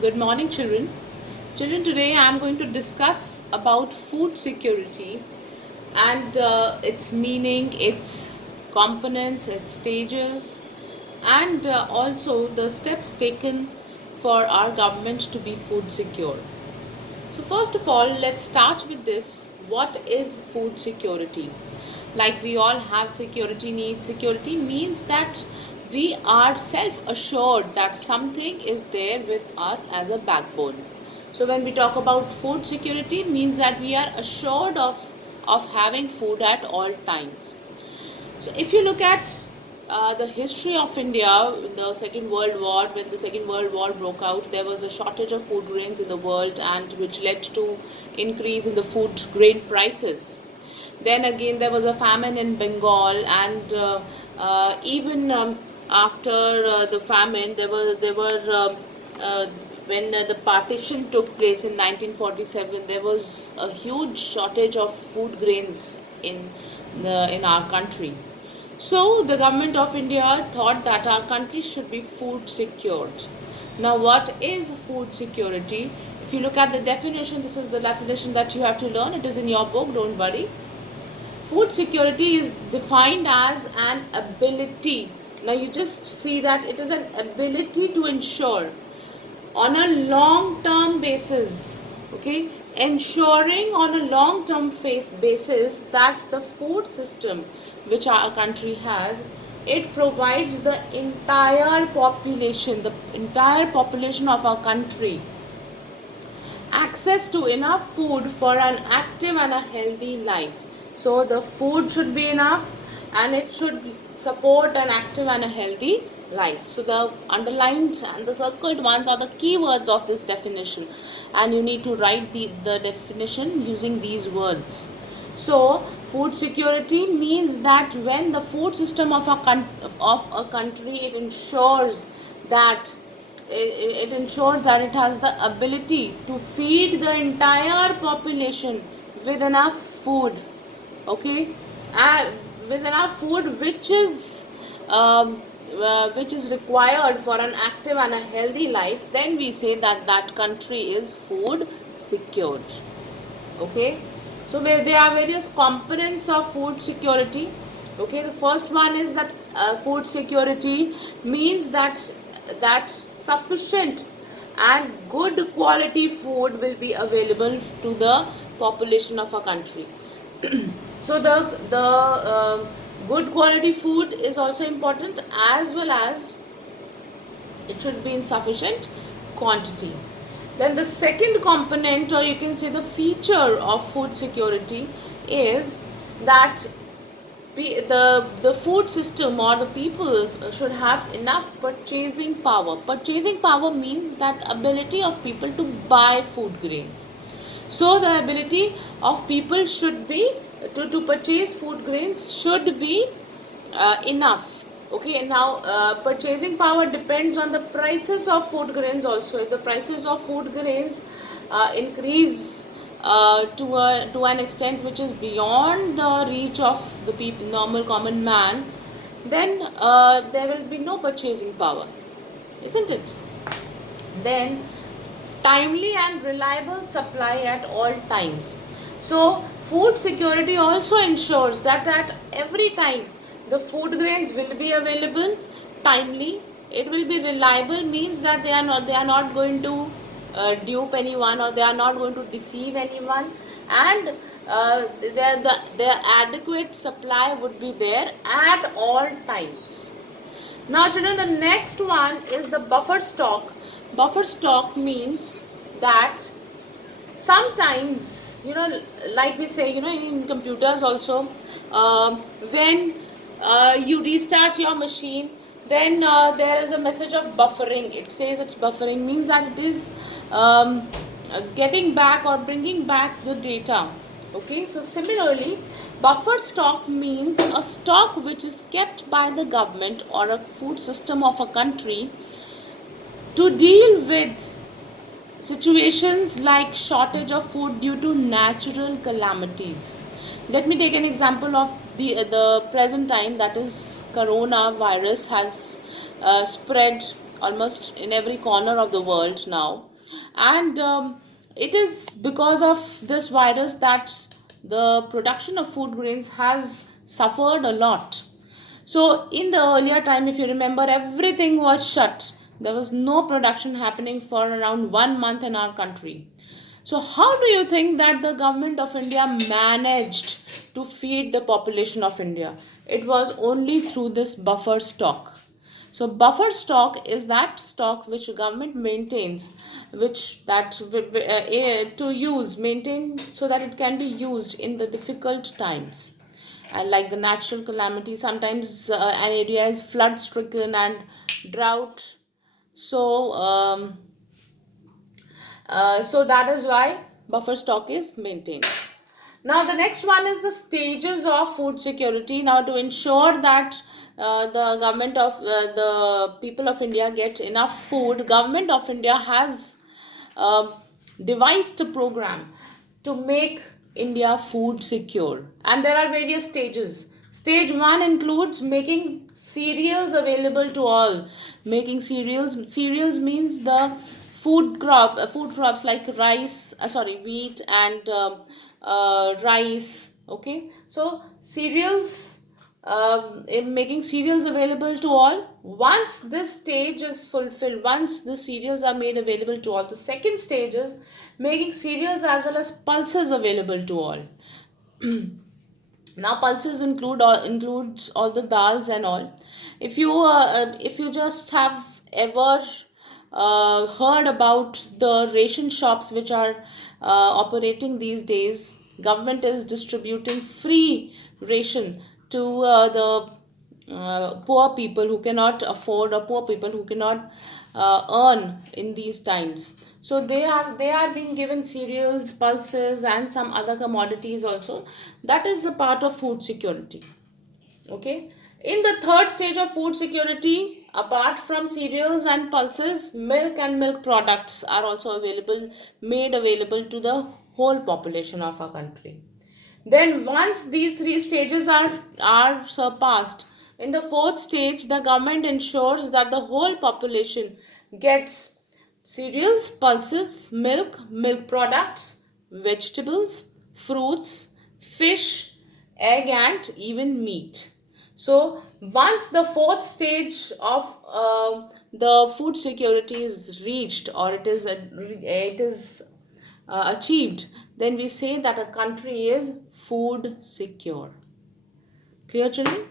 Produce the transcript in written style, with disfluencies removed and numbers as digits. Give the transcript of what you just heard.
Good morning, children. Children, today I am going to discuss about food security and its meaning, its components, its stages, and also the steps taken for our government to be food secure. So, first of all, let's start with this. What is food security? Like we all have security needs, security means that we are self assured that something is there with us as a backbone. So, when we talk about food security, means that we are assured of having food at all times. So, if you look at the history of India in the Second World War, when the Second World War broke out, there was a shortage of food grains in the world, and which led to increase in the food grain prices. Then again, there was a famine in Bengal, and even after the famine, there were when the partition took place in 1947, there was a huge shortage of food grains in our country. So the government of India thought that our country should be food secured. Now, what is food security? If you look at the definition, this is the definition that you have to learn. It is in your book, don't worry. Food security is defined as an ability. Now, you just see that it is an ability to ensure on a long term basis, okay, ensuring on a long term basis that the food system which our country has, it provides the entire population of our country access to enough food for an active and a healthy life. So the food should be enough and it should support an active and a healthy life. So the underlined and the circled ones are the keywords of this definition, and you need to write the definition using these words. So food security means that when the food system of a country, it ensures that it ensures that it has the ability to feed the entire population with enough food, okay, with enough food which is required for an active and a healthy life. Then we say that that country is food secured, okay. So where there are various components of food security, okay. The first one is that food security means that sufficient and good quality food will be available to the population of a country. So the good quality food is also important, as well as it should be in sufficient quantity. Then the second component, or you can say the feature of food security, is that the food system or the people should have enough purchasing power. Purchasing power means that ability of people to buy food grains. So the ability of people should be to purchase food grains should be enough. Okay, now purchasing power depends on the prices of food grains also. If the prices of food grains increase to an extent which is beyond the reach of the people, normal common man, then there will be no purchasing power, isn't it? Then timely and reliable supply at all times. So food security also ensures that at every time the food grains will be available timely. It will be reliable, means that they are not going to dupe anyone, or they are not going to deceive anyone, and their adequate supply would be there at all times. Now children, the next one is the buffer stock. Buffer stock means that sometimes, like we say, in computers also, when you restart your machine, then there is a message of buffering. It says it's buffering, means that it is getting back or bringing back the data, okay. So similarly, buffer stock means a stock which is kept by the government or a food system of a country to deal with situations like shortage of food due to natural calamities. Let me take an example of the present time, that is coronavirus has spread almost in every corner of the world now. And it is because of this virus that the production of food grains has suffered a lot. So, in the earlier time, if you remember, everything was shut. There was no production happening for around 1 month in our country. So, how do you think that the government of India managed to feed the population of India? It was only through this buffer stock. So, buffer stock is that stock which government maintains, which that to use maintain so that it can be used in the difficult times, and like the natural calamity. Sometimes an area is flood stricken and drought. So so that is why buffer stock is maintained. Now the next one is the stages of food security. Now to ensure that the government of the people of India get enough food, government of India has uh, devised a program to make India food secure, and there are various stages. Stage 1 includes making cereals available to all. Making cereals means the food crops like rice, sorry, wheat and rice. Okay, so cereals, in making cereals available to all. Once this stage is fulfilled, once the cereals are made available to all, the second stage is making cereals as well as pulses available to all. Now pulses includes all the dals and all. If you just have ever heard about the ration shops which are operating these days, government is distributing free ration to the poor people who cannot afford, or poor people who cannot earn in these times. So they are being given cereals, pulses and some other commodities also. That is a part of food security. Okay, in the third stage of food security, apart from cereals and pulses, milk and milk products are also available, made available to the whole population of our country. Then once these three stages are surpassed, in the fourth stage the government ensures that the whole population gets cereals, pulses, milk, milk products, vegetables, fruits, fish, egg and even meat. So once the fourth stage of the food security is reached, or it is achieved, then we say that a country is food secure. Clear, children?